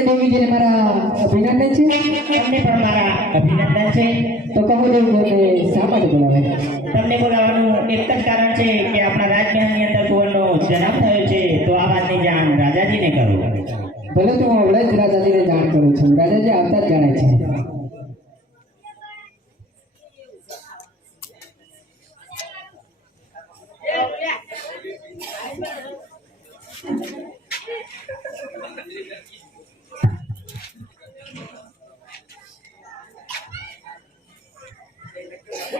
અને દેવીજીને મારા અભિનંદન છે. તમને પણ મારા અભિનંદન છે. તો કહો દેવગોને શા માટે બોલાવે? તમને બોલાવવાનું એક જ કારણ છે કે આપણા રાજમહેલની અંદર કુંવરનો જન્મ થયો છે તો આ વાતની જાણ રાજાજીને કરો ભલે તો હું હમણાં જ રાજાજીને જાણ કરું છું. રાજાજી આવતા જ જાણે છે. Yeah.